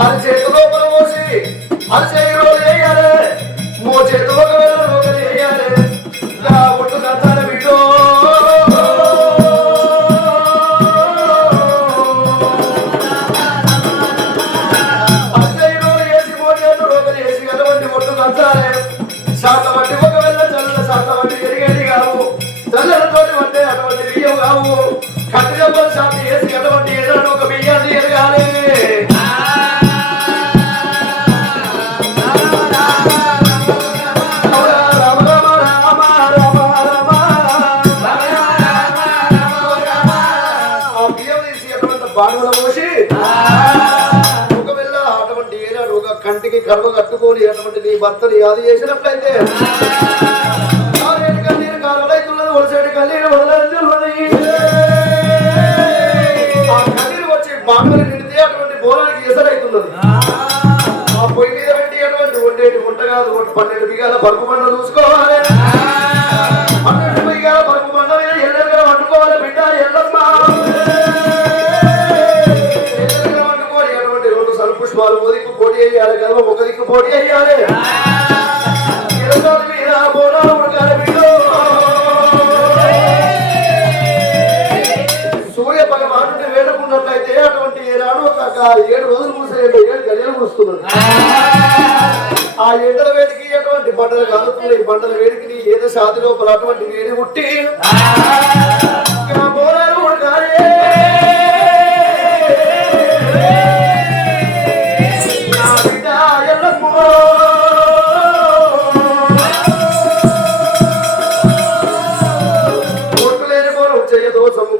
అది చేతిలో పోసి అది చేతిలో వేయాలి మో చేతిలో వేయాలి ఒట్టు కంటాల బిడ్డో శాత బట్టి ఒకవేళ చల్ల శాత బట్టి ఎరిగేది కావు చల్లలతోటి పట్టే అటువంటి బియ్యం కావు కట్టి దెబ్బలు శాత వేసి అటువంటి ఏదైనా ఒక బియ్యాన్ని ఎరగాలి ఆ బియ్యం తీసి అటువంటి బాణువుల పోసి కంటికి కర్మ కట్టుకొని అటువంటి నీ భర్తని అది చేసినట్లయితే కన్నీరు కాలువలైతున్నది ఒడిసేటి కన్నీరు వదలవుతున్నది ఆ కన్నీరు వచ్చి బాంబులు నిండితే అటువంటి బోనానికి ఎసరైతున్నది ఆ పొయ్యి మీద పెట్టి అటువంటి వండేటి వంట కాదు 12 బిగాల పరుపు మండ చూసుకోవాలి 12 బిగాల పరుపు మండ మీద ఎల్లగా వండుకోవాలి బిడ్డ ఎల్లమ్మ పుష్పాలు దిక్కు పోటీ అయ్యాలి గర్వ ఒక దిక్కు పోటీ అయ్యాలి మీద బోనాలు ఉడకాలి బిడ్డో సూర్య భగవానుడిని వేడుకున్నట్లయితే అటువంటి ఏనాడు ఒక 7 రోజులు మూసే 7 గడియలు మూస్తున్నాడు ఆ ఎండల వేడికి అటువంటి పంటలు కాలుతున్నాయి పంటల వేడికి ఏదో సాతి లోపల అటువంటి వేడి పుట్టి బోనాలు ఉడకాలి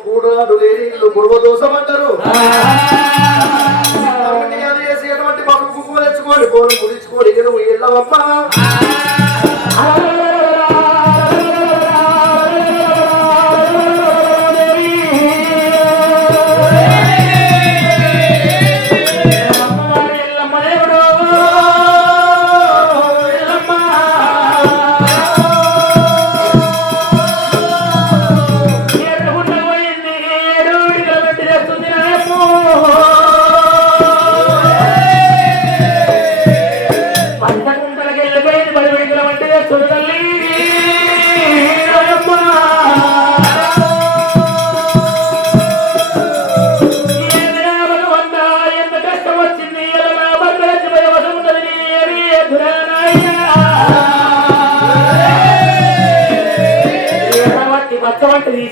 కూడాడు లేని ఇల్లు గురువ దోషం అంటారు చేసి ఎటువంటి పసుపు కుక్కువ తెచ్చుకోండి పోను ముడించుకోండి ఇక నువ్వు వెళ్ళవమ్మ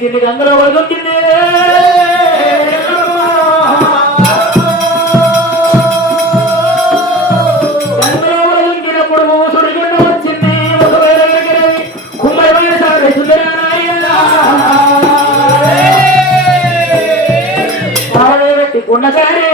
తీసింది గంగలో దొరికింది గంగలో దొరికినప్పుడు సుడిగుండ వచ్చింది ఒకవేళ కుమ్మరమైన సాగు పెట్టి గుండకారే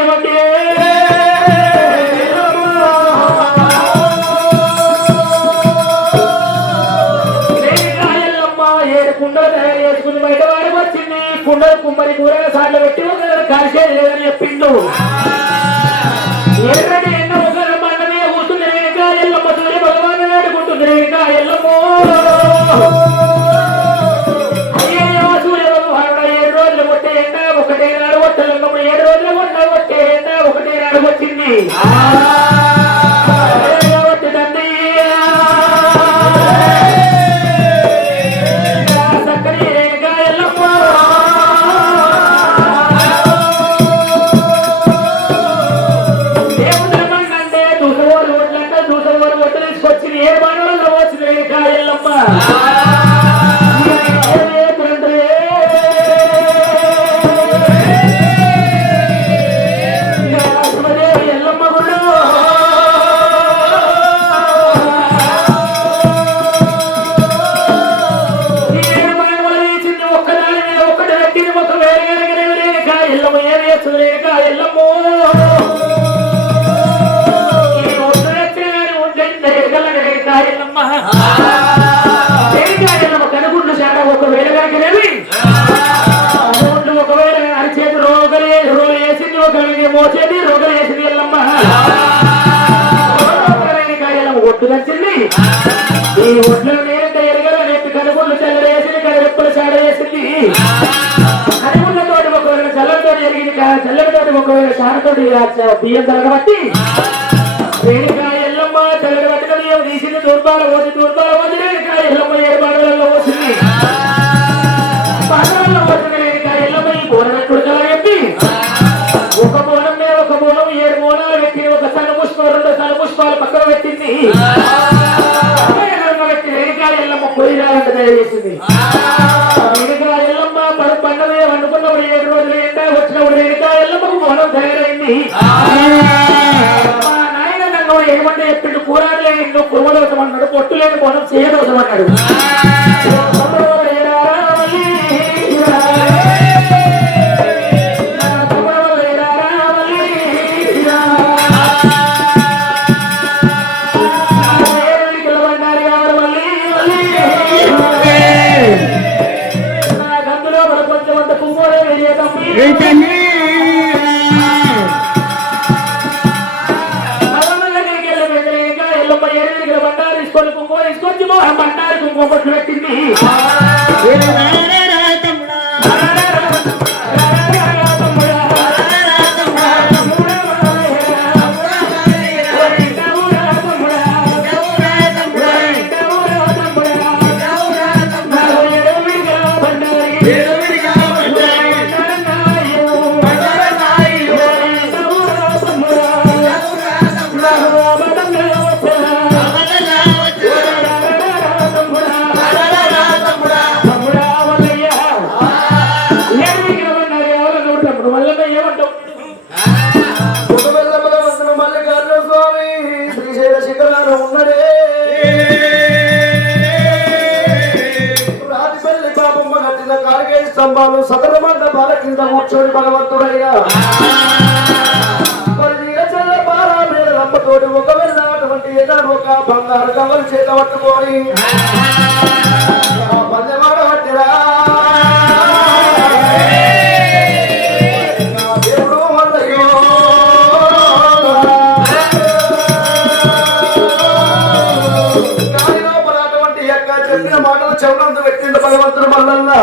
కుండలు కుమ్మరి కూరగా సార్లు పెట్టి ఒక కాసేది లేదని చెప్పిండు ఎర్రటి ఎన్న ఒక మండ మీద కూర్చుంది ఇంకా ఎల్లమ్మ సూర్య భగవాన్ నాటుకుంటుంది ఇంకా ఎల్లమ్మో అయ్యో సూర్య భగవానుడు 7 రోజులు కొట్టే ఎండ ఒకటే నాడు కొట్టలమ్మ 7 రోజులు కొట్టే ఎండ ఒకటే నాడు వచ్చింది మోచేది రోగలు వేసింది ఎల్లమ్మ ఒట్టు నచ్చింది ఈ ఒడ్లు నేనంటే ఎరగల నెప్పి కనుగొండు చల్లరేసింది కనురెప్పలు చాడ వేసింది కనుగొండతోటి ఒక చల్లతోటి జరిగింది చల్లతోటి శారతోటి బియ్యం తలగబట్టి రేణుకా ఎల్లమ్మ తలగబట్టిన బియ్యం తీసింది దూర్బాల పోసి రేణుకా ఎల్లమ్మ 7 బాటలలో పోసింది. బాటలలో పోసిన రేణుకా ఎల్లమ్మ ఈ బోనం ఎక్కడ చెప్పి ఒక బోనం మీద ఒక బోనం 7 బోనాలు పెట్టి ఒక సన్న పుష్పం 2 సన్న పుష్పాలు పక్కన పెట్టింది. రేణుకా ఎల్లమ్మ పొయ్యి రావాలంటే తయారు చేసింది. రేణుకా ఎల్లమ్మ పండ మీద వండుకున్నప్పుడు 7 రోజులు ఎండ వచ్చినప్పుడు రేణుకా ఎల్లమ్మకు బోనం తయారైంది. ఏమంటే చెప్పిండు కూరలు లేని ఇంట్లో కురుమదోసం అన్నాడు, పొట్టు లేని బోనం చేయదోసం అన్నాడు. గందులో కొంచెం అంత కుమ్మోడే వెళ్ళే తప్పి తీసుకొచ్చి బండారు కుంకుమొట్టు పెట్టింది. స్తంభాలు సతరమంట బాల కింద కూర్చొని భగవంతుడయ్యా రంపతోటి ఒక వెళ్ళినటువంటి ఏనాడు ఒక బంగారు గమలు చేత పట్టుకొని పందెమాట పట్టిరా దేవుడు మల్లయ్యో గాలి లోపల అటువంటి యొక్క చెప్పిన మాటలు చెవులందు పెట్టిండు భగవంతుడు మల్లల్లా.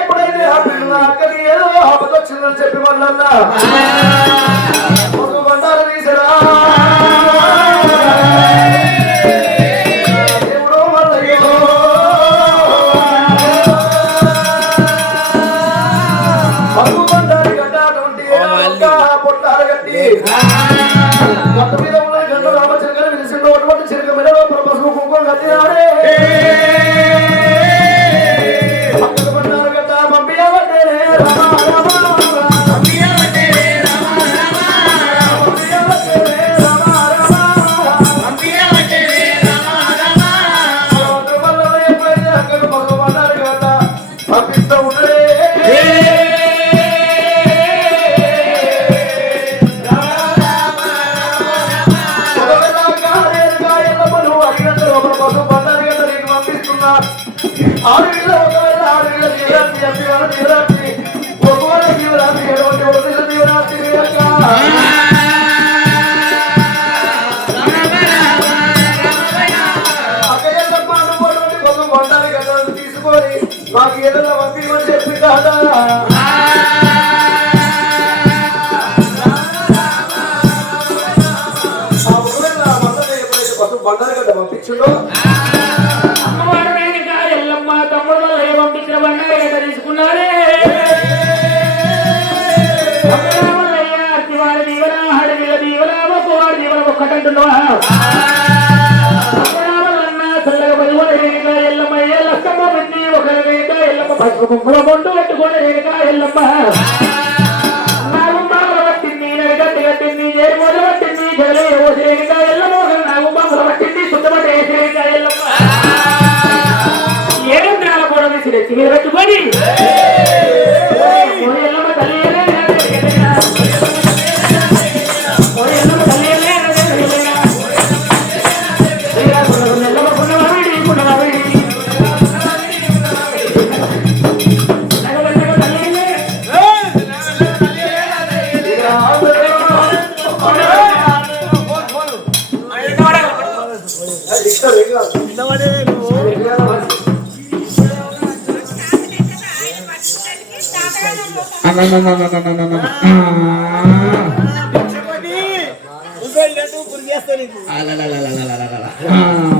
ఎప్పుడైతే అక్కడి ఏదో ఆపద వచ్చిందని చెప్పి మల్లల్లా ఒక బండారు తీసరా దేవుడు మల్లయ్యో పప్పు బండారు గడ్డ అటువంటి పొట్టారు కట్టి గట్ట మీద ఉన్న గంట రామచిలకని పిలిచిండు. అటువంటి చిలుక మీద పసుపు కుంకుమ కట్టినాడే ఆడవిల్ల ఒకవేళ ఆడవిల్ల తీరాత్రి అభివాన తీరాత్రి ఒకవేళ తీవ్రాత్రి ఎటువంటి వదిల తీవ్రాత్రి అక్కడెల్లమ్మ అనుకోవడం కొంచెం వండాలి కదా తీసుకొని నాకు ఏదైనా పంపించమని చెప్పి కాదా ఒకవేళ వందలు ఎప్పుడైతే కొంచెం బండారు కదా పంపించుండో తీసుకున్నారే ఒక్కటంటున్నావా ఎల్లమ్మ లక్కమ్మ పెట్టి ఒక ఎల్లమ్మ పసుపు కుంకుమ బొట్టు పెట్టుకొని రేణుకా ఎల్లమ్మ నాగుంబాముల పట్టింది గట్టి కట్టింది జయమూల పట్టింది జలే ఓసి రేణుకా ఎల్లమ్మ నాగుంబాముల పట్టింది శుద్ధమట వేసి రేణుకా ఎల్లమ్మ ఏడున్నాల కూడా తీసి నెత్తి మీద పెట్టుకొని ఎల్లమ్మ తల్లి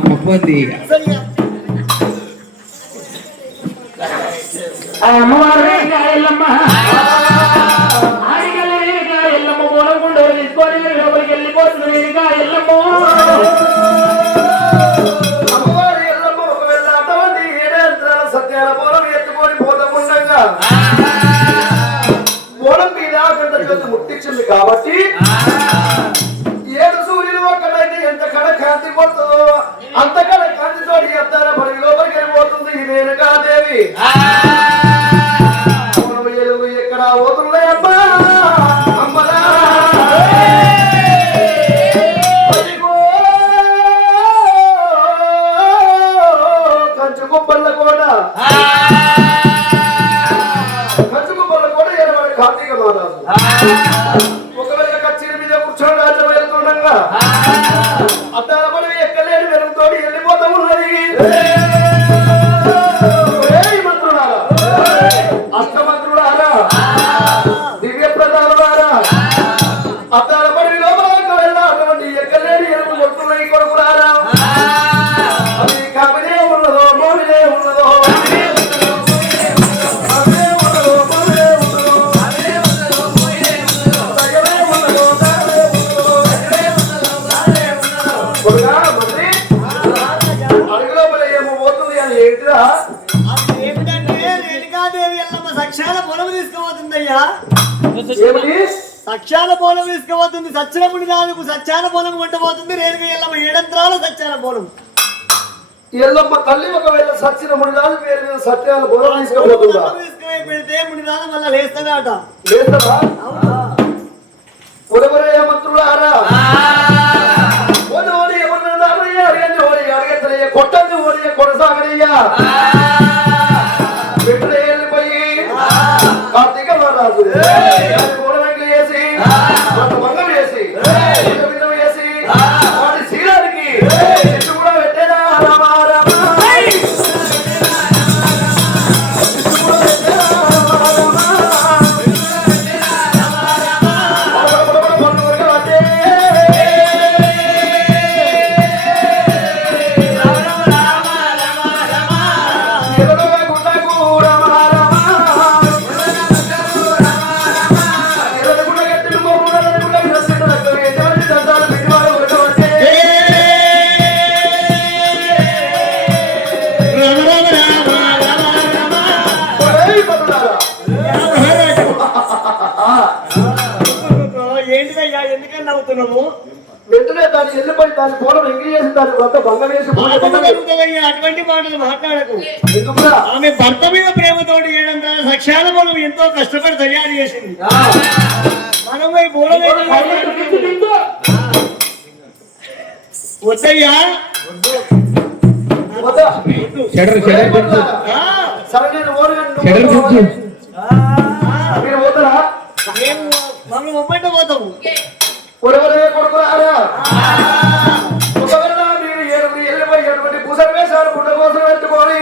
మొక్కుంది ఇక అమ్మవారు ఎల్లమ్మ ఎల్లమ్మ పోనకుండా తీసుకొని లోపలికి వెళ్ళిపోతుంది ఇంకా ఎల్లమ్మ అమ్మవారి ఎల్లమ్మ ఒకవేళ అటువంటి ఏడేంద్రాల సత్యాల పొలం ఎత్తుకొని పోతముండగా పొలం మీద గంట చేతి ముట్టించింది కాబట్టి 7 సూర్యులు ఒక్కడైతే ఎంత కడ కాంతి కొడుతుందో అంత కడ కాంతితోటి ఎత్తాల పడి లోపలికి వెళ్ళిపోతుంది ఈ రేణుకాదేవి ఎలుగు ఎక్కడ పోతున్నాయమ్మా అమ్మలా కంచుకుప్పల్ల కోట ఎనబడి కార్తీక మహారాజు ఒకవేళ కచ్చిన మీద కూర్చొని రాజ్యం వెళ్తుండగా అద్దాల పడి ఎక్కలేని వెలుగుతోటి వెళ్ళిపోతా ఉన్నది మంత్రులారా అష్టమంత్రులారా దివ్య ప్రధానులారా అద్దాల పడి లోపలకు వెళ్ళాటువంటి ఎక్కలేని ఎలుగు కొట్టున్నాయి కొడుకులారా అది కవినే ఉన్నదో మోవినే ఉన్నదో సత్యాల పోలం తీసుకుపోతుంది సత్యనపుడి నాలుగు సత్యాల పోలం కొట్టబోతుంది రేణుక ఎల్లమ్మ 7 అంతరాల సత్యాల పోలం ఎల్లమ్మ తల్లి ఒకవేళ సచ్చిన ముడిదాలు పేరు మీద సత్యాల పొలం తీసుకుపోతుందా తీసుకుపోయి పెడితే ముడిదాలు మళ్ళీ లేస్తాడట లేస్తారా ఉడవరయ్య మంత్రులారా ఓడి ఏమన్నారయ్యా అడిగండి ఓడి అడగద్దరయ్య కొట్టండి ఓడి కొనసాగనయ్యా వెంటనే వెళ్ళిపోయి కార్తీక మహారాజు గోడవెంకలు వేసి మంగం వేసి వేసి వాడి శీలానికి చెట్టు కూడా పెట్టేదా రామా రామా ఏంటిదయ్యా ఎందుకని నవ్వుతున్నాము వెంటనే దాన్ని వెళ్ళిపోయి దాని పూర్వం ఎంగిలి చేసి దాని భర్త భంగ వేసి అటువంటి మాటలు మాట్లాడకు ఎందుకురా ఆమె భర్త మీద ప్రేమతోటి 7 అంతరాల సత్యాల పోలం ఎంతో కష్టపడి తయారు చేసింది మనం వద్దయ్యా సరే నేను మీరు పోతారా మేము మనం ఒమ్మంటే పోతాము ఒరవరే కొడుకురారా ఒకవేళ మీరు వెళ్ళిపోయి అటువంటి భూసరి వేశారు గుడ్డ కోసం పెట్టుకొని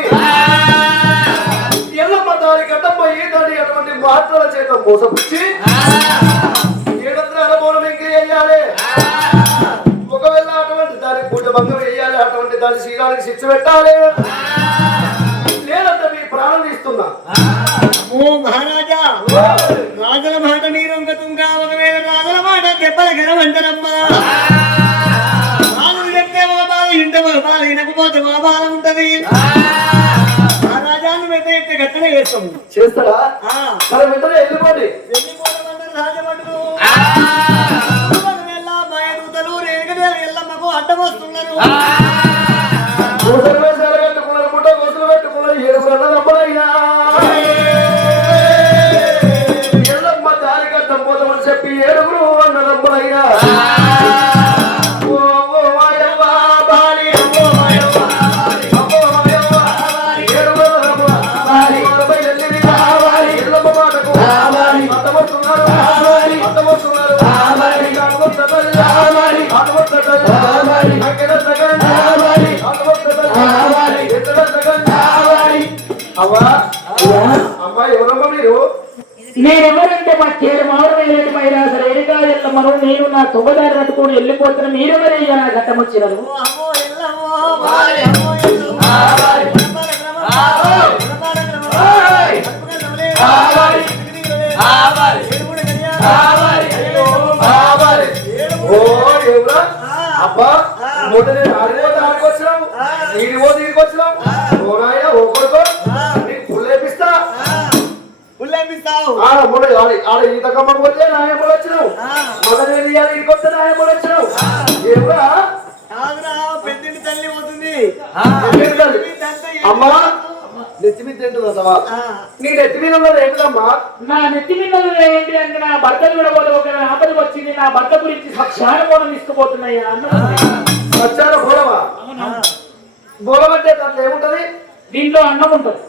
ఎల్లమ్మ దాని గడ్డపోయి దాని అటువంటి మాటల చేత మోసపుచ్చి 7 అంతరాల మూలం ఇంక వేయాలి ఒకవేళ అటువంటి దానికి గుడ్డ భంగం వేయాలి అటువంటి దాని శ్రీరానికి శిక్ష పెట్టాలి లేదంటే మీ ప్రాణం తీస్తున్నా ఓ మహారాజా రాజుల మాట నీరొంగతుంగా ఒకవేళ రాజుల మాట దెబ్బల గెలవంటనమ్మా రాజులు చెప్తే ఒక బాధ ఇంట ఒక బాధ వినకపోతే ఒక బాధ ఉంటది ఆ రాజాను వెంట ఎక్క గట్టనే చేస్తాము చేస్తారా సరే వెంటనే వెళ్ళిపోండి వెళ్ళిపోతామంటారు రాజభటులు మాయదూతలు రేగడే ఎల్లమ్మకు అడ్డం వస్తున్నారు భూసరి వేషాలు కట్టుకున్నారు గుడ్డ కోసులు పెట్టుకున్నారు 7 నమ్మలైనా చెప్పి 7 అన్నదమ్ములైనా అమ్మా ఎవరమ్మా మీరు నేనెవరు కేరు మావరం వెళ్ళేటి మైరా సరే ఏడిగా వెళ్ళమను నేను నా తొగదారి పట్టుకొని వెళ్ళిపోతున్నా మీరు మరి ఇయ్య నా ఘట్టం వచ్చినారు అమ్మో ఎల్లమ్మో వారి అమ్మో ఎల్లమ్మో వారి అబ్బా మొదటి ఆడికొచ్చినావు నీడికి వచ్చినావు ఓనాయ ఓ కొడుకో నీకు పుల్లేపిస్తా ఉల్లేపిస్తావు ఆడ ఈత కమ్మకు పోతే నాయములు వచ్చినావు మొదటి ఇంటికి వస్తే నాయములు వచ్చినావు ఏమరా కాదురా పెద్దింటి తల్లి పోతుంది అమ్మా నెత్తి మీద తింటుందమ్మా నీ నెత్తి మీద ఉన్నది ఏంటమ్మా నా నెత్తి మీద ఏంటి అంటే నా భర్తలు కూడా పోతే ఒక ఆపదకు వచ్చింది నా భర్త గురించి సాక్షాన బోనం తీసుకుపోతున్నాయా అన్న వచ్చారా బోలమా బోలం అంటే దాంట్లో ఏముంటది దీంట్లో అన్నం ఉంటుంది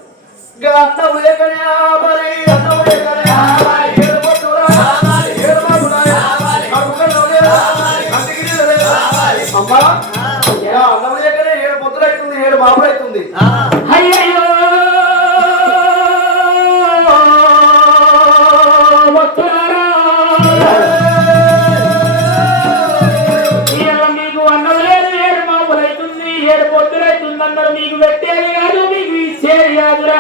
అన్నం లేకనే ఆవాలి అన్నం లేకనే ఆవాలి అమ్మా అన్నం లేకనే 7 పొద్దులు అవుతుంది 7 మాపులు అవుతుంది అయ్యయ్యో మీకు అన్నం లేదు 7 మాపులు అవుతుంది 7 పొద్దులు అవుతుంది అందరూ మీకు పెట్టేది కాదు మీకు ఇచ్చేది కాదురా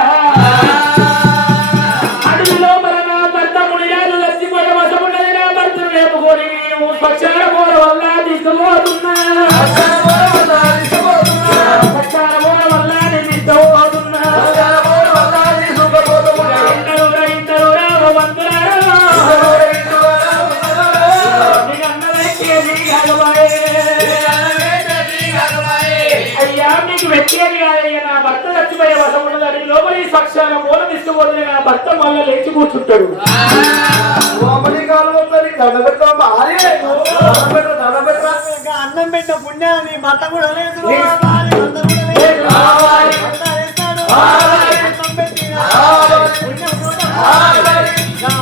అడవిలో మన నా భర్త ముడియాలు లచ్చిపోయే వశమున్నది నా భర్తను లేపుకొని నేను పక్షాల కూర వల్ల తీసుకుపోతున్నా అయ్యా మీకు వ్యక్తిగత కాదయ్యా నా భర్త చచ్చిపోయే వశం ఉన్నది అది లోపలి సాక్షాన మూల తీసుకుపోతుంది నా భర్త మళ్ళీ లేచి కూర్చుంటాడు అన్నం పెట్టిన పుణ్యాన్ని భర్త కూడా లేదు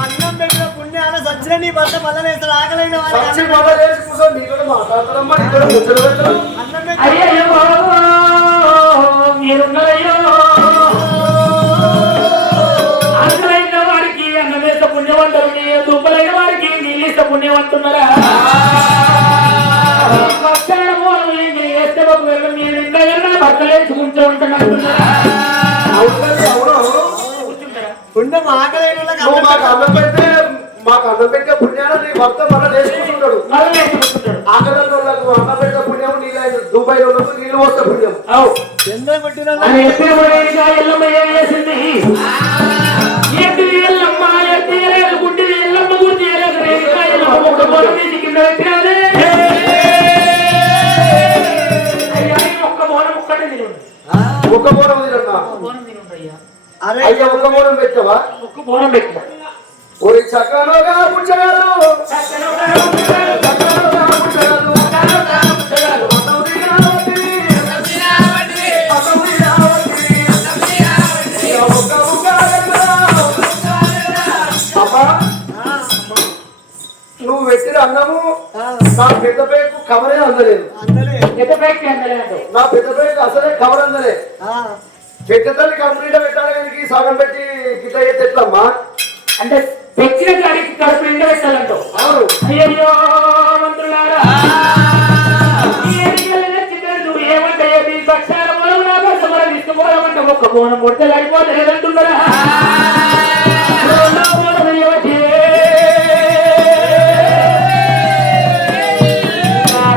అన్నం పెట్టిన పుణ్యాన్ని సచ్చిన నీ భర్త మళ్ళీ వేస్తాడు ఆకలైన అయ్యో మీరున్నారయ్యో ఆకలైన వారికి అన్నం వేస్తే పుణ్యవంతులు దుబ్బలైన వారికి నీళ్ళిస్తే పుణ్యవంతున్నారా వేస్తే మీరు ఇంకా భర్త లేచి కూర్చోంటున్నారా పుణ్యం ఆకలైన మాకు అన్నం పెట్టే పుణ్యాన్ని నీ భర్త మళ్ళీ వేసుకుంటున్నాడు ఆకలి వాళ్ళకు అన్నం పెట్టే పుణ్యం నీళ్ళు దుబాయ్ వాళ్ళకు నీళ్ళు వస్తే పుణ్యం ఎంత కొట్టిన ఏం చేసింది గుడ్డి ఎల్లమ్మ గుర్తి కింద పెట్టినదే ఒక్క మోనం ఒక్కటే తినండి ఒక్క బోనం తినన్నా బోనం తినండి అయ్యా అయ్యా ఒక్క బోనం పెట్టావా ఒక్క బోనం పెట్టిన ఓరి చక్కనోగా పుచ్చగారు నువ్వు పెట్టిన అన్నము నా పెద్ద పేరుకు కవరే అందలేదు నా పెద్ద పేరుకు అసలే కవర్ అందలే పెట్టదని కంప్లీట్ పెట్టాలి కానీ సగం పెట్టి గిట్ట అయితే ఎట్లమ్మా అంటే పెట్టిన దానికి కడుపు నిండా పెట్టాలంటావు అవును అయ్యో మంత్రులారా నువ్వు ఏమంటే పక్షాల మూలం నా భర్త మనం తీసుకుపోదామంటే ఒక్క బోనం కొడితే అయిపోతే లేదంటున్నారా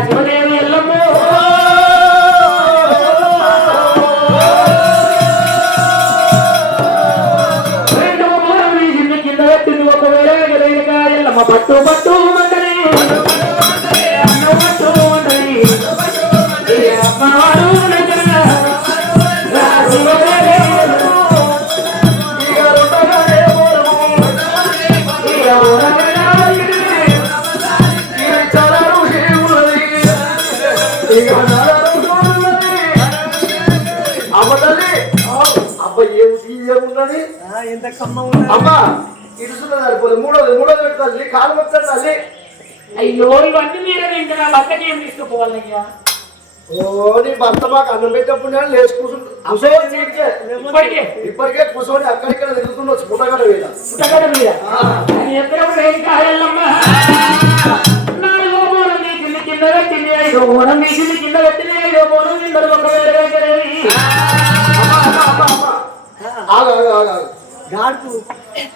శివదేవి ఎల్లమ్మ పట్టు పట్టు మంటని అన్నం పట్టు మంటని అమ్మవారు అబ్బా ఏమున్నది ఎంత కమ్మ ఉన్నది అమ్మా ఇరుసున్నది మూడోది పెట్టాలి కాలు మొత్తం తల్లి అయ్యో ఇవన్నీ మీరే ఇంకా నా భర్తకి ఏం తీసుకుపోవాలయ్యా ఓ నీ భర్త మాకు అన్నం పెట్టినప్పుడు నేను లేచి కూర్చొని ఇప్పటికే ఇప్పటికే కూర్చొని అక్కడిక్కడ తిరుగుతుండొచ్చు పుట్టగడ మీద పుట్టగడ మీద ఎప్పుడెప్పుడు ఏం కాదమ్మా నాలుగో మూలం నీ కింది కింద పెట్టింది ఐదో మూలం నీ కింది కింద పెట్టింది ఐదో మూలం నిందరు ఒక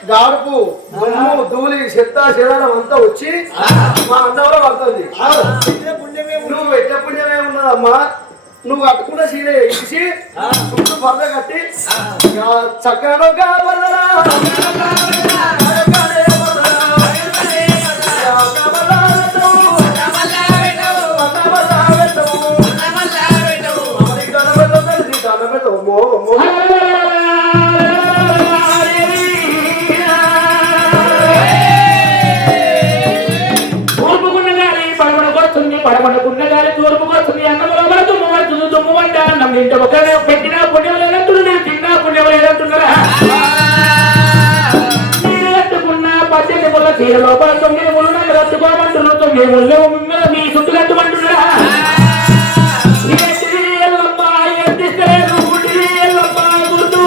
గాడుపు దుమ్ము ధూళి చెత్త శరీరం అంతా వచ్చి మా అన్నవరం పడుతుంది. నువ్వు పెట్టే పుణ్యమే ఉన్నదమ్మా. నువ్వు కట్టుకున్న సీర ఇచ్చి చుట్టూ పర్ద కట్టి చక్కగా పడమనుకున్న గాలి తూర్పుకు వస్తుంది. అన్నంలో దుమ్ము పడుతుంది. దుమ్ము పడ్డ అన్నం తింటే ఒక పెట్టినా పుణ్యం లేదంటున్నా నేను తిన్నా పుణ్యం లేదంటున్నారా? నేను కట్టుకున్న 18 ముళ్ళ చీర లోపల 9 ముళ్ళు నాకు కట్టుకోమంటున్నారు. 9 ముళ్ళు మీ చుట్టూ కట్టుమంటున్నారా? ఎల్లమ్మ ఎత్తిస్తలేదు గుడ్డి ఎల్లమ్మ గుర్తు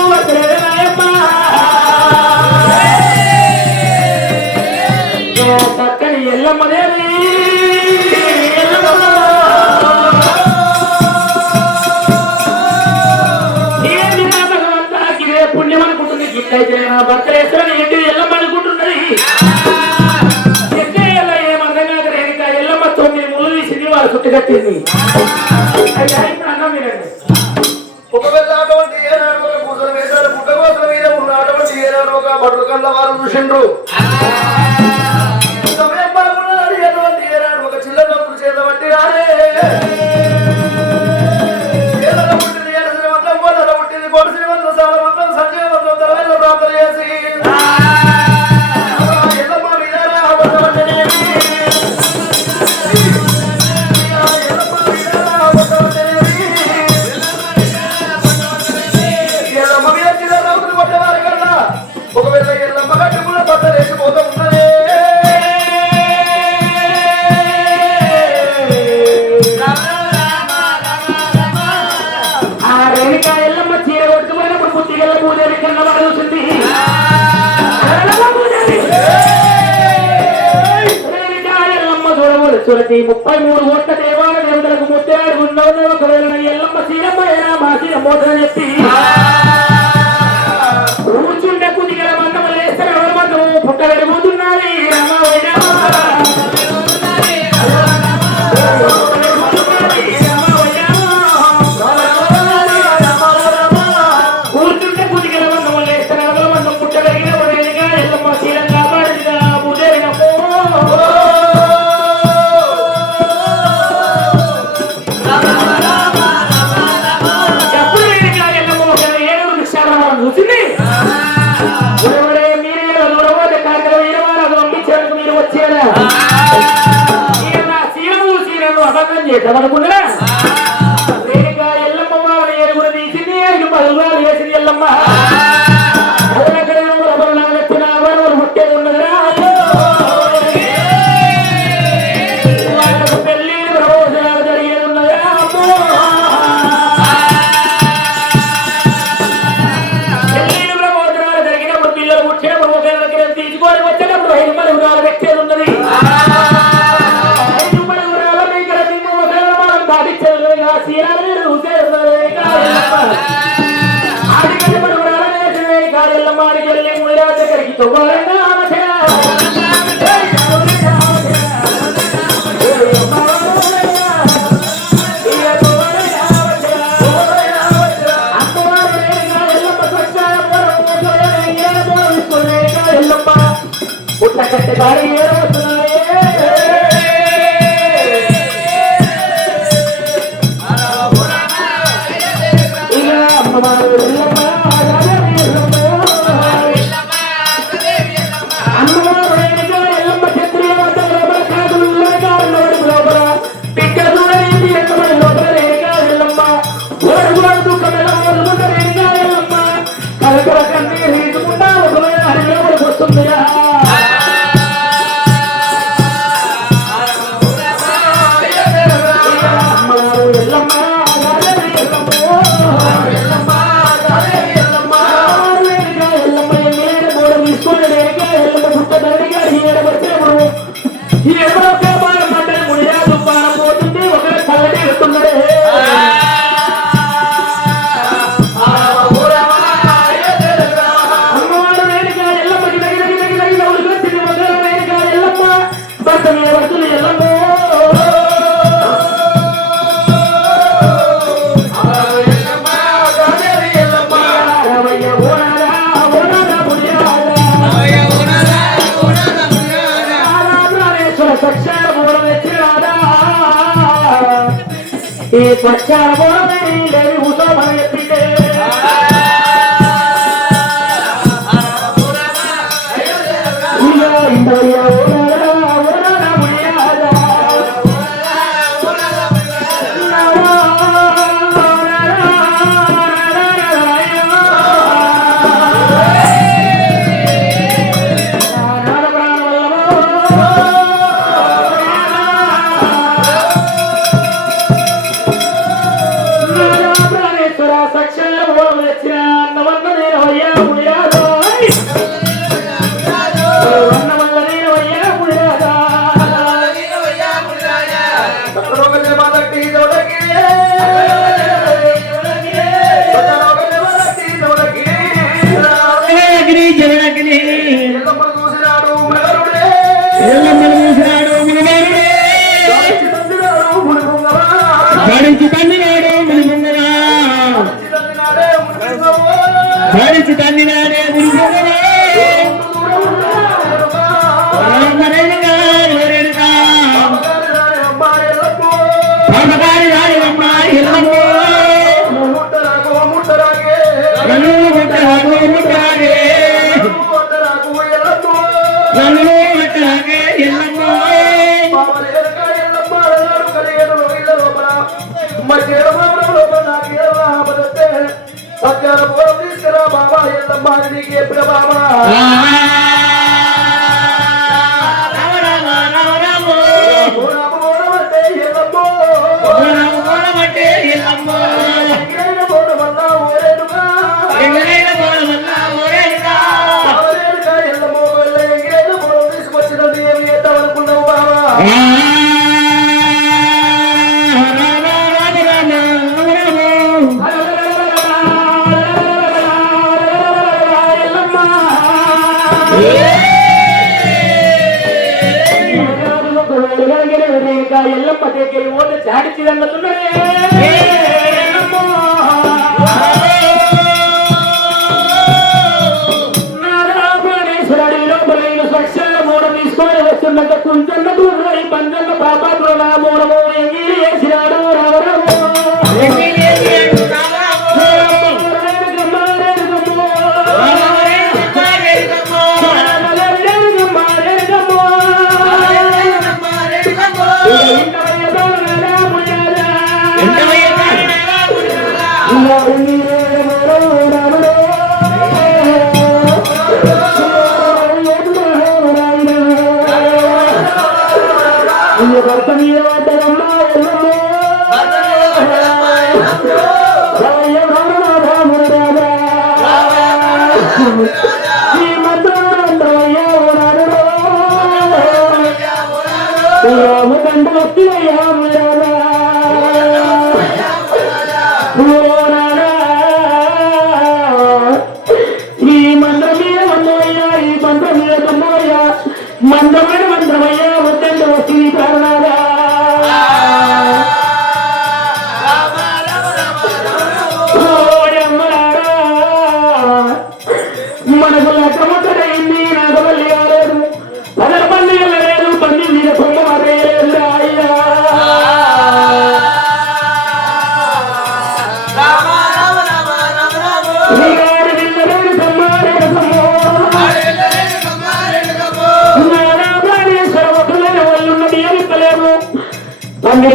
చక్కని ఎల్లమ్మ దేవి పుణ్యం అనుకుంటుంది. గిట్లయితే నా భర్తలేశ్వరని ఏంటి ఎల్లమ్మ అనుకుంటున్నది. ఏమర్థం కాక రేణుక ఎల్లమ్మ 9 ముళ్ళు తీసింది వాళ్ళు చుట్టు కట్టింది. ఇప్పుడు అన్నం వినండి. ఒకవేళ అటువంటి ఏనాడు ఒక పూసలు వేశారు పుట్టగోసల మీద ఉన్న అటువంటి ఏనాడు ఒక బడుల కళ్ళ వారు చూసిండ్రు. సమయం పడుకున్నాడు ఎటువంటి ఏనాడు ఒక చిల్ల భక్తులు చేత బట్టి రాలే పుట్టింది ఎనసిన మంత్రం కోటల పుట్టింది కోటసిన మంత్రం సాల మంత్రం సంజయ మంత్రం తరవేల ప్రార్థన చేసి ఎల్లమ్మ మీద ఒకవేళ ఎల్లమ్మ గట్టి కూడా బట్టలు వేసిపోతూ ఉన్నది. ఆ రేణుక ఎల్లమ్మ చీర కొట్టుకుపోయినప్పుడు పుట్టిగల పూజారి కన్నా చూసింది. రేణుక ఎల్లమ్మ చూడబోదు చూడతి 33 కోట్ల దేవాల దేవతలకు ముత్యాడు ఉన్నది. ఒకవేళ ఎల్లమ్మ చీరమ్మ అయినా మా చీర మోసని చెప్పి కూర్చుంటే కుదిగల మందము లేస్తారు. ఎవరి మందము పుట్టబెడిపోతున్నది. కూర్చుంటే కుదిగల మందము లేస్తారు. ఎవరి మందం పుట్టబెరిగిన ఎల్లమ్మ చీర కాపాడిగా పుట్టేరినప్పు ఎప్పుడు ఎల్లమ్మ ఒక 7 నిమిషాలు చూసింది. మీరు వచ్చేదా సీరను అబద్ధం చేద్దామనుకున్నారా? రేణుక ఎల్లమ్మ వారి ఎరుగురు తీసింది. 5 పలుగురాలు వేసింది ఎల్లమ్మ. వచ్చిన వారు ముట్టే ఉన్నదిరా. వాళ్ళకు పెళ్లి ప్రమోషనాలు జరిగేది ఉన్నదిరా. పెళ్లి ప్రమోషనాలు జరిగినప్పుడు పిల్లలు పుట్టినప్పుడు ఒకరికి తీసుకొని వచ్చేటప్పుడు 5 పలుగురాలు పెట్టేది ఉన్నది. 5 పలుగురాల దగ్గర మేము ఒకరు పాటించేది ఆడికెళ్ళి పలుగురాల వేసి కాడెల్లమ్మ ఆడికెళ్ళి ముడిరా దగ్గరికి తొమ్మిది పుట్టకట్టే భారీ అమ్మవారు ఎవరో బాణం పడ్డది మునిరాజు బాణం పోతుంది ఒకరి కళ్ళని వెళ్తున్నాడే అమ్మవారు వేడుక ఎల్లమ్మకి దగ్గర ఉడికొచ్చింది ఒకరు వేడుక ఎల్లమ్మ భర్త మీద పడుతుంది ఎల్లమ్మ ఈ పచ్చార బోడమే లేవి ఉసోమని చెప్పిండే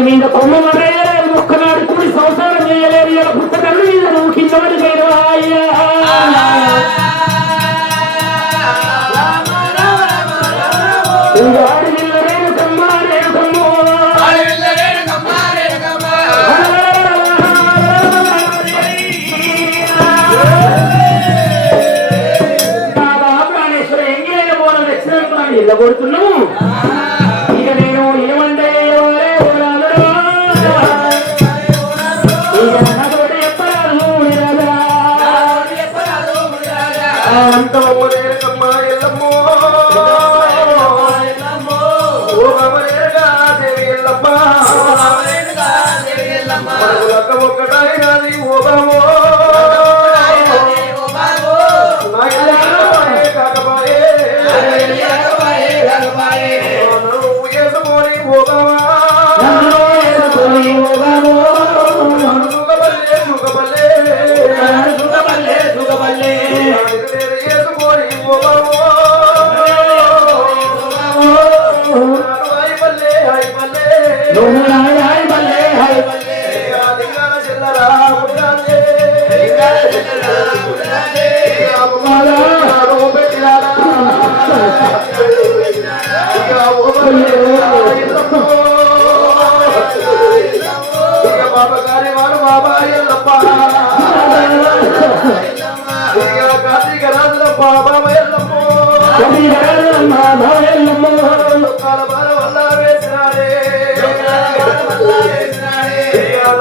మీద కొమ్మ మరేయలేదు ఒక్కనాడు కూడి సంసారం చేయలేదు ఇలా పుస్తకాలు మీద నువ్వు కింద పడిపోయిన ప్రాణేశ్వర ఎంగిలైన బోనం తెచ్చినప్పుడు ఇళ్ళ కొడుతున్నాము ఇక నువ్వు నాయాయి మల్లే హాయ్ లింగాల చెల్లరా ఉండాలే మాలా బాబాగారి వారు బాబా ఎల్లప్ప కార్తీక రాజుల బాబా ఎల్లమ్మ కాలబాల వల్ల వేసినాడే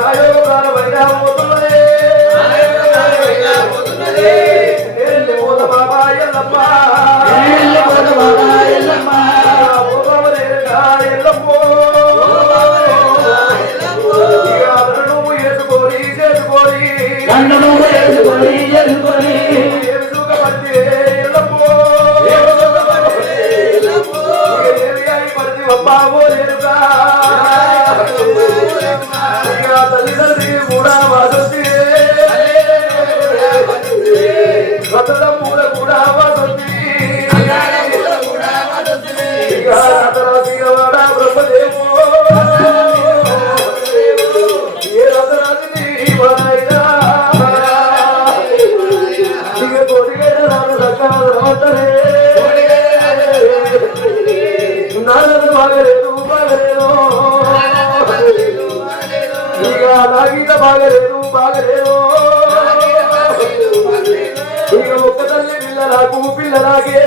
నాయోగాల వైరా పోతున్నదే బాబా ఎల్లమ్మ తల్లిదండ్రి కూడా వసతి మూల కూడా వసతి బ్రహ్మదేవు ఏ రథరాజుని వాయిదా నాన్నలు బాగలేదు బాగలేదు ఇక నా గీత బాగలేదు బాగలేదు ఇక ఒక్క తల్లి పిల్లలకు పిల్లలాగే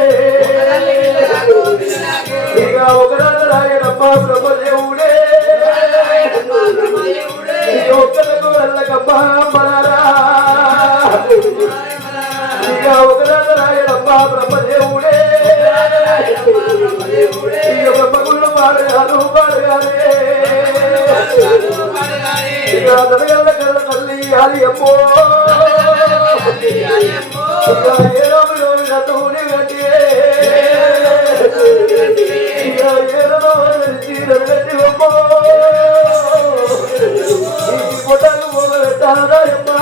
ఇక ఒక రాజరాగే తప్ప బ్రహ్మదేవుడే ఇక ఒక్కలకు వెళ్ళకమ్మ అమ్మలారా ఇక ఒక రాజరాగేనమ్మ బ్రహ్మదేవుడే ఇక బ్రహ్మగుళ్ళు పాడగాను పాడగానే ఇక తనగల్ల కళ్ళ తల్లి అది అమ్మో ఇక ఏ రోజు నూనె గట్టి ఇక ఏ రోజు గట్టి అమ్మో పొట్టలు మొదలు పెట్టాలమ్మా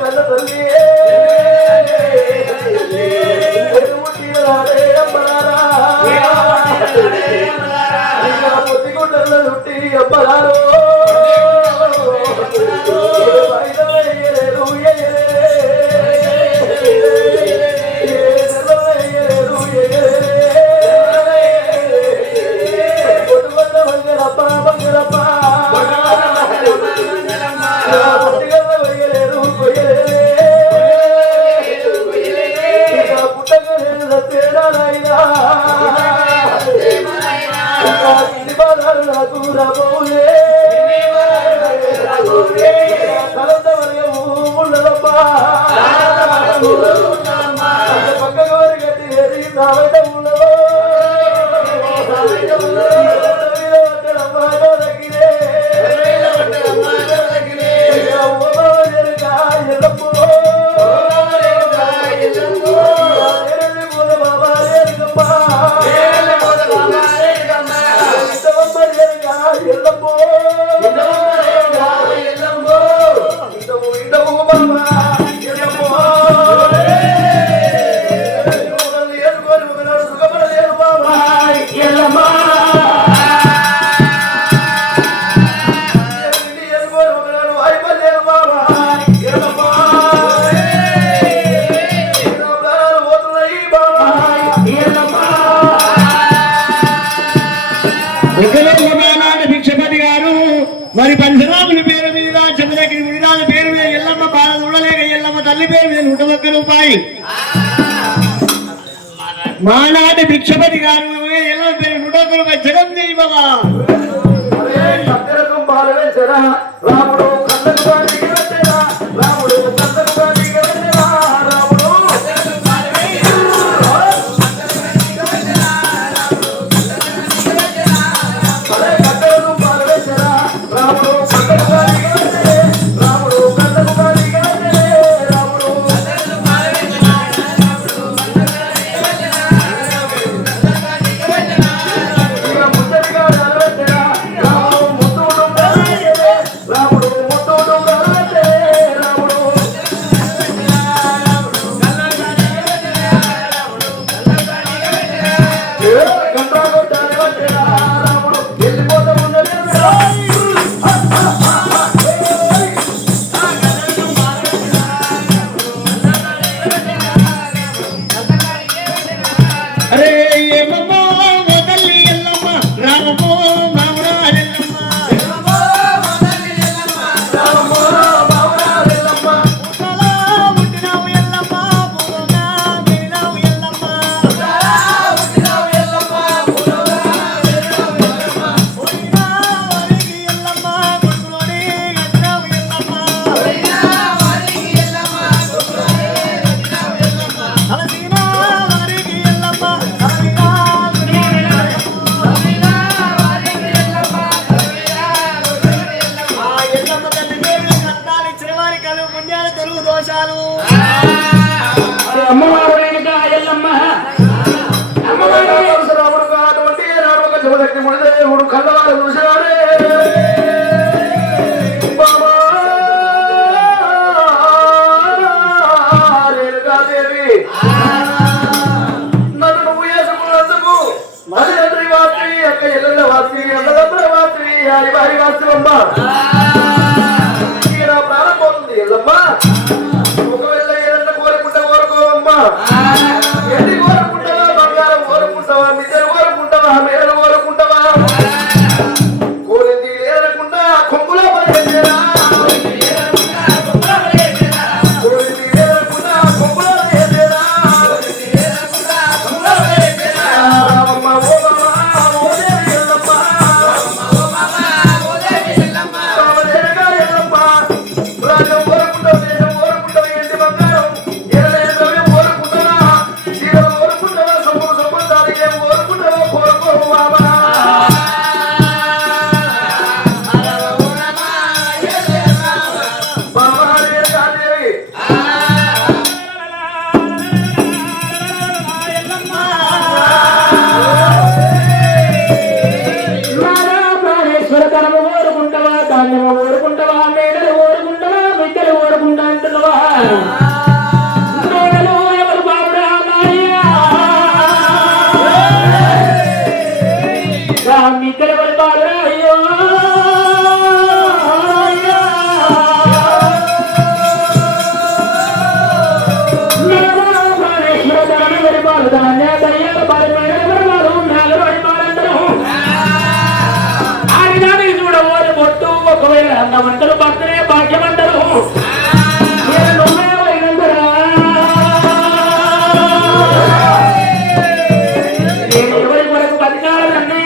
కళ్ళ తల్లి పొత్తిగుండల చుట్టి అప్పలారో పక్కగోరి గట్టి మరి పంచరాముని పేరు మీద చంద్రగిరి మునిరాజు పేరు మీద ఎల్లమ్మ బాల చూడలేక ఎల్లమ్మ తల్లి పేరు మీద 101 రూపాయి మానాటి భిక్షపతి గారు ఎల్లమ్మ పేరు 101 రూపాయి జగం దేవి బాబా రాముడు రాముడు అటువంటి ముడిదేవుడు కళ్ళవారు చూసినాడే బాబా రేణుకాదేవి నన్ను నువ్వు చేసుకున్నందుకు మరి తండ్రి వాత్రి అక్క ఎల్ల వాత్రి అన్నదమ్ముల వాత్రి అని వారి వాస్తవమ్మ నా ప్రాణం పోతుంది ఎల్లమ్మ ఒకవేళ ఏదన్నా కోరుకుంటా కోరుకోవమ్మా ఎన్ని కోరుకుంటావా బంగారం కోరుకుంటావా మిద్దెలు కోరుకుంటావా మేడలు కోరుకుంటావా కోరింది లేదనకుండా కొంగులో పడేసేరా కోరింది లేదనకుండా కొంగులో పడేసేరా రామమ్మ ఓ బాబా ఓ దేవి ఎల్లమ్మ రామదేవిగా ఎల్లమ్మ రాజ్యం కోరుకుంటావు దేశం కోరుకుంటావు ఎండి బంగారం ఏదైనా ద్రవ్యం కోరుకుంటావా జీవనం కోరుకుంటావా సొమ్ము సంబంధానికి ఏం కోరుకుంటావో కోరుకో బాబా బాబా రేణుకాదేవి నారా ప్రాణేశ్వర ధనము కోరుకుంటావా ధాన్యము కోరుకుంటావా మేడలు కోరుకుంటావా మిద్దెలు కోరుకుంటా అంటున్నావా మేడలు ఎవరు బాబుడా నాయ్యా మిద్దెలు ఎవరు బాబుడా అయ్యో నారా ప్రాణేశ్వర ధనము ఎవరి బాలు ధాన్య ధనియాల బాలు మేడలు ఎవరి బాలు మేడలు ఎవరి బాలు అంటారు ఆడిదానికి చూడబోదు పొట్టు ఒకవేళ అందమంటారు భక్తులే భాగ్యమంటారు నువ్వే వైనందురా నేను ఎవరి కొరకు బతికాలని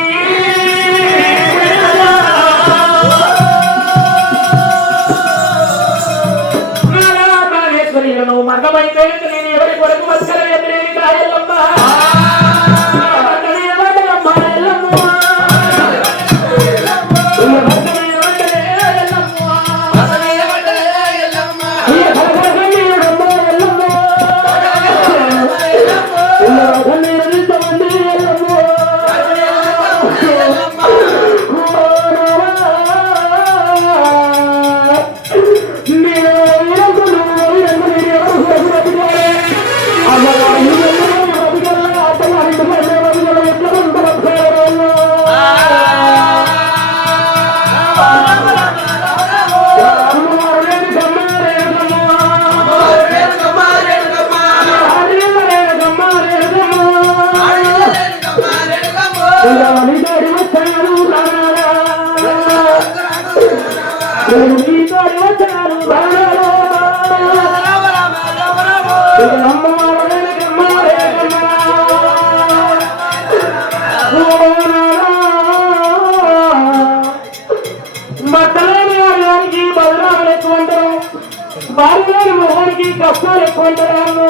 ప్రాణేశ్వరి నువ్వు మర్గమైతే నేను ఎవరి కొరకు బతకలేదు నేను కాయలమ్మా బట్టలేని వారికి బదులాలు ఎక్కువ అంటారు భార్యలేని మొహానికి కష్టాలు ఎక్కువ అంటారు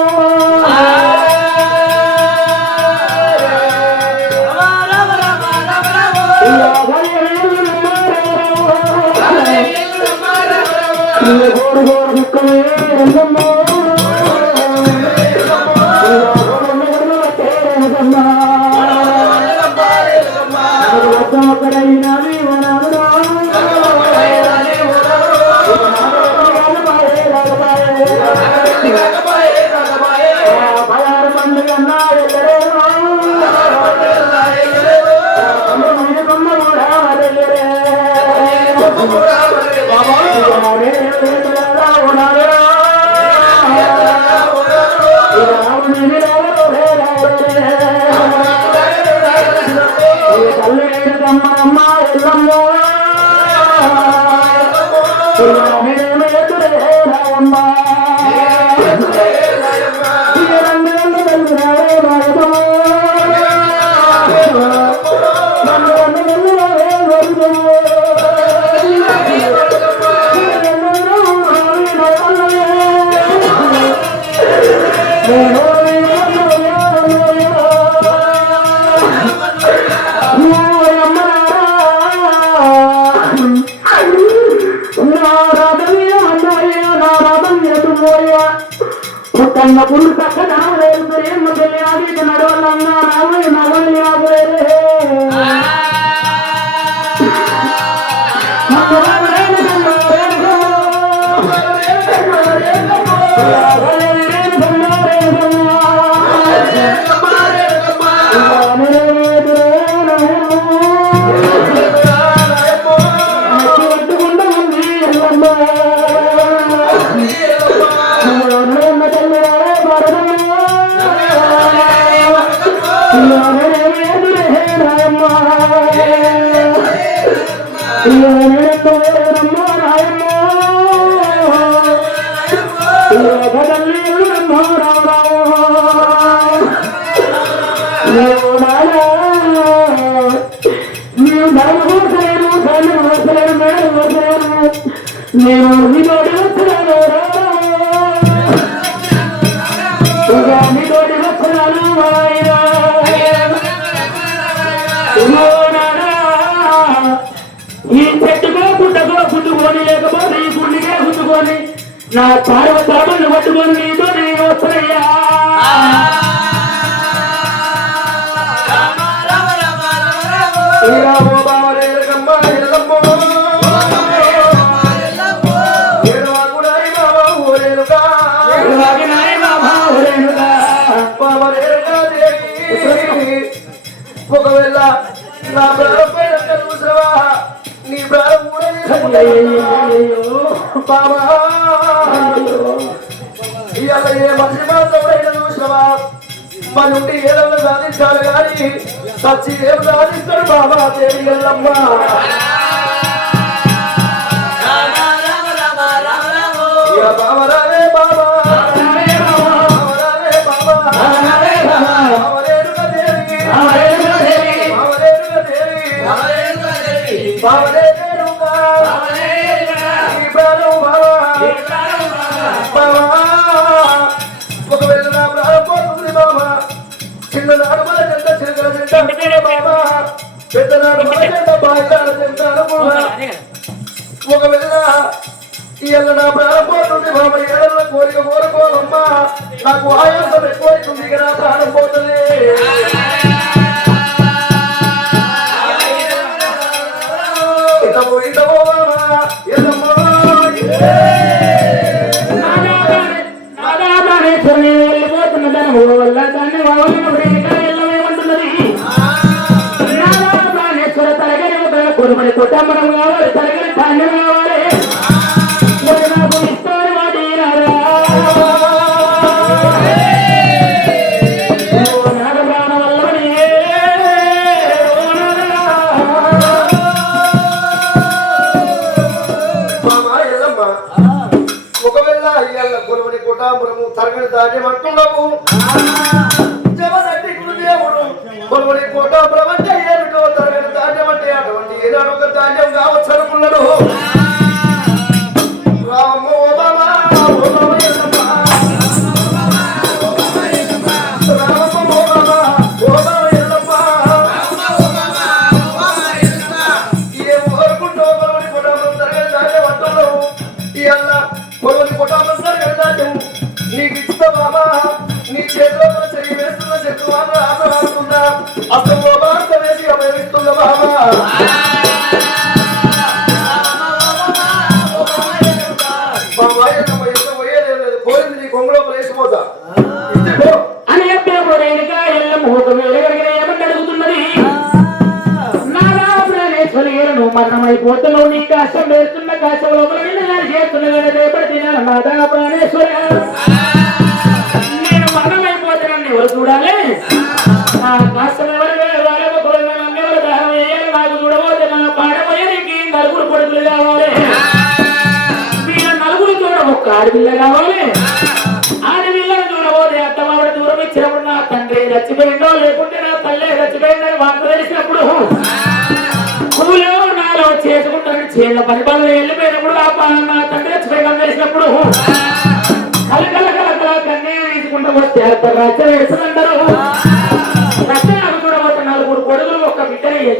నేను నీతోటి వస్తున్నాను నీతోటి వస్తున్నాను ఈ చెట్టుకో పుట్టకో పుట్టుకొని లేకపోతే ఈ గుండికే గుట్టుకొని నా పార్వ తరబులు పట్టుకొని నీతో నేను వస్తున్నాయ్యా ఒకవేళ నా ప్రారంభ చూసావా నీ ప్రారంభ బాబా ఇవాళ ఏ మనిషి మాత్రం చూసావా మన నుండి ఏదో సాధించాలి కానీ సచ్చి ఏం సాధిస్తాడు బాబా దేవి ఎల్లమ్మ బాబా రావే బాబా ఒకవేళ నా ప్రారంభం బాబా చిన్ననాడు మన చెంత చిరకల చెంత బాబా పెద్దనాడు మన చెంత బాయిలాడ చెంతాను ఒకవేళ ఇవాళ నా ప్రారంభం బాబా ఏళ్ళ కోరిక కోరుకోవమ్మా నాకు ఆయాసం ఎక్కువైతుంది ఇక నా ప్రాణం పోతుంది వెళ్ళిపోతున్న ధనము వల్ల దాన్ని ఏమంటున్నది నారాయణేశ్వర తరగని కొడుమని కొట్టమ్మడం కావాలి తరగని ధాన్యం కావాలి నాకు ఇస్తాను మాది ఒకవేళ ఇవాళ కొలువని కుటాంబరము తరగని ధాన్యం అంటున్నాము జమనట్టి గురుదేవుడు కొలువని కుటాంబరం అంటే ఏమిటో తరగని ధాన్యం అంటే అటువంటి ఏనాడు ఒక ధాన్యం కావచ్చు అనుకున్నాడు రామో బాబా నీకు ఇస్తా బాబా నీ చేతిలో చెయ్యి వేస్తున్న చెట్టు ఆడుతుందా అసలు బాబా అంత వేసి అభయమిస్తుందా బాబా బాబా ఎంత పోయేదే లేదు పోయింది నీ కొంగులో వేసిపోతా అని ఏమని అడుగుతున్నది నారాయణేశ్వరులను మరణమైపోతున్నావు నీ కష్టం వేస్తున్న కష్టం లోపల చేస్తున్న రేపటి తినాలి నాదా ప్రాణేశ్వర నేను మరణమైపోతానని ఎవరు చూడాలి నా కష్టం ఎవరు ఎవరు దానం వేయాలి నాకు చూడబోతే నా పాడబోయే నీకు నలుగురు కొడుకులు కావాలి వీళ్ళ నలుగురు చూడ ఒక్క ఆడపిల్ల కావాలి ఆడపిల్లను చూడబోతే అత్తమావిడ దూరం ఇచ్చినప్పుడు నా తండ్రి చచ్చిపోయిందో లేకుంటే నా తల్లి చచ్చిపోయిందని మాకు తెలిసినప్పుడు పూలో నాలో చేసుకుంటాను చేళ్ళ పని పనులు వెళ్ళిపోయినప్పుడు నా తండ్రి చచ్చిపోయిందని తెలిసినప్పుడు కలకల కలకల కన్నీ తీసుకుంటూ వస్తే రచ్చ వేస్తుంటారు రచ్చ నాకు చూడబోతే నలుగురు కొడుకులు ఒక్క బిడ్డనే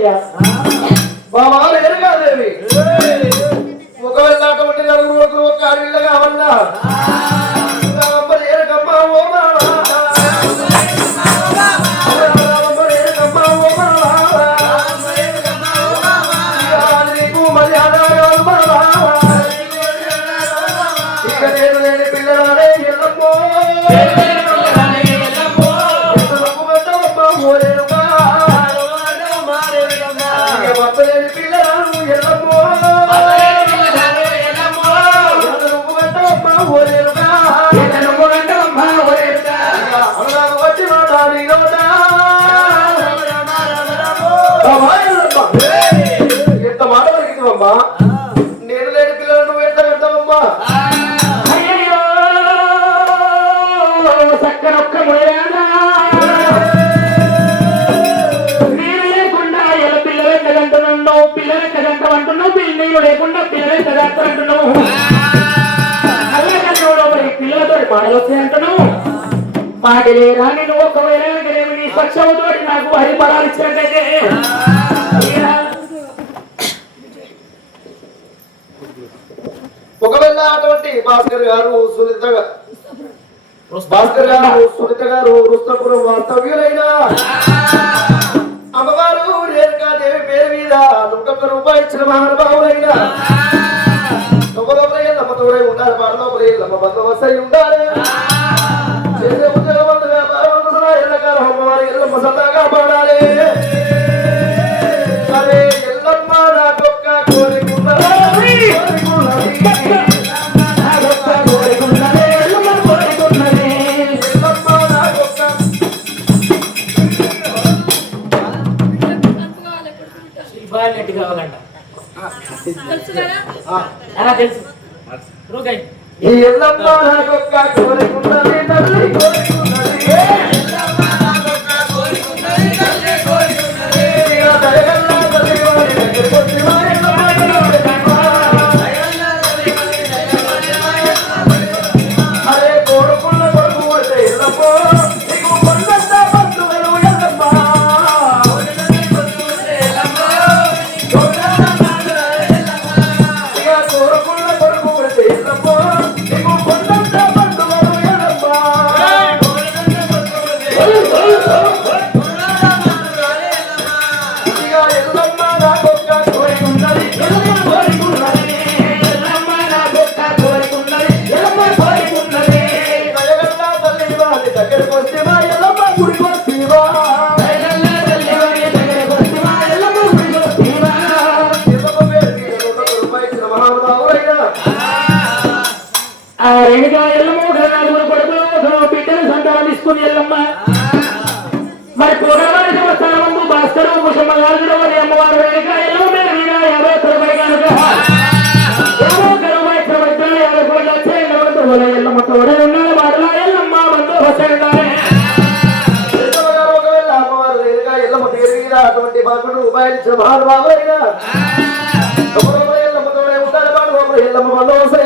బాబా లేరు కాదేవి ఒకవేళ అటువంటి నలుగురు ఒక ఆడపిల్ల కావాలా పిల్లలే ఎల్లమ్మో నేను లేని పిల్లలు నువ్వు ఎట్లా పెడతావమ్మా? అయ్యయ్యో చక్కనొక్క ముడిరాదా నేను లేకుండా ఎలా పిల్లలు ఎంతగంటున్నావు, పిల్లలు ఎంతగంటమంటున్నావు, నీవు లేకుండా పిల్లలు ఎంతగంటంటున్నావు, అలాగే పిల్లలతో మాటలు వస్తాయంటున్నావు. మాటలేరా నేను ఒకవేళ నీ పక్షంతో నాకు హరిపరాలు ఇచ్చినట్టయితే ఒకవేళ అటువంటి భాస్కర్ గారు సునీత గారు రుస్తపురం వాస్తవ్యులైన అమ్మవారు రేణుకాదేవి పేరు మీద 101 రూపాయలు ఇచ్చిన మహానుభావులైన లోపలే నమ్మతోడే ఉండాలి, పాడలోపలే నమ్మ బందోబస్తు అయి ఉండాలి. చేసే ఉద్యోగం వ్యాపారం ఎల్లకాలం అమ్మవారి ఎల్లమ్మ సదాగా పాడాలి. అరే ఎల్లమ్మ నాకొక్క కోరికున్నది కావాలంట తెలుసు ఈ ఎల్లమ్మ నాకొక్క కోరికున్నది తల్లి కోరికున్నది దయగల్లా తల్లి వారి దగ్గరికి వచ్చి వారి అరే కోరుకున్న కొడుకు అంటే ఎల్లమ్మ నీకు కొండంత బంధువులు ఎల్లమ్మ కోరుకున్న కొడుకు అంటే ఎల్లమ్మ నీకు కొండంత బంధువులు ఎల్లమ్మ ఇక ఎల్లమ్మ నాకొక్క కోరికున్నది ఎల్లమ్మ కోరికున్నది దయగల్లా తల్లి వారి దగ్గరికి వచ్చి మా ఎల్లమ్మ గుడికి వస్తీవా ఎల్లమ్మ పేరు మీద 101 రూపాయలు ఇచ్చిన మహానుభావులైన రేణుగా ఎల్లమ్మ 4 కొడుకులు బిడ్డలు సంతానం తీసుకుని ఎల్లమ్మ మరి పూర్వమైన సంవత్సరం భాస్కర్ కుటుంబ గారు మరి అమ్మవారు రేణుగా ఎల్లమ్మ మీద 51 రూపాయలు కనుక 50 కోట్లు వచ్చే ఎల్లమ్మ తోడే ఉన్నాడు మాటలా ఎల్లమ్మ బందోబస్తు ఉండాలి. ఒకవేళ అమ్మవారు రేణుగా ఎల్లమ్మ పేరు మీద అటువంటి 11 రూపాయలు ఇచ్చిన మహానుభావులైన ఎల్లమ్మ తోడే ఉండాలి, ఎల్లమ్మ బందోబస్తు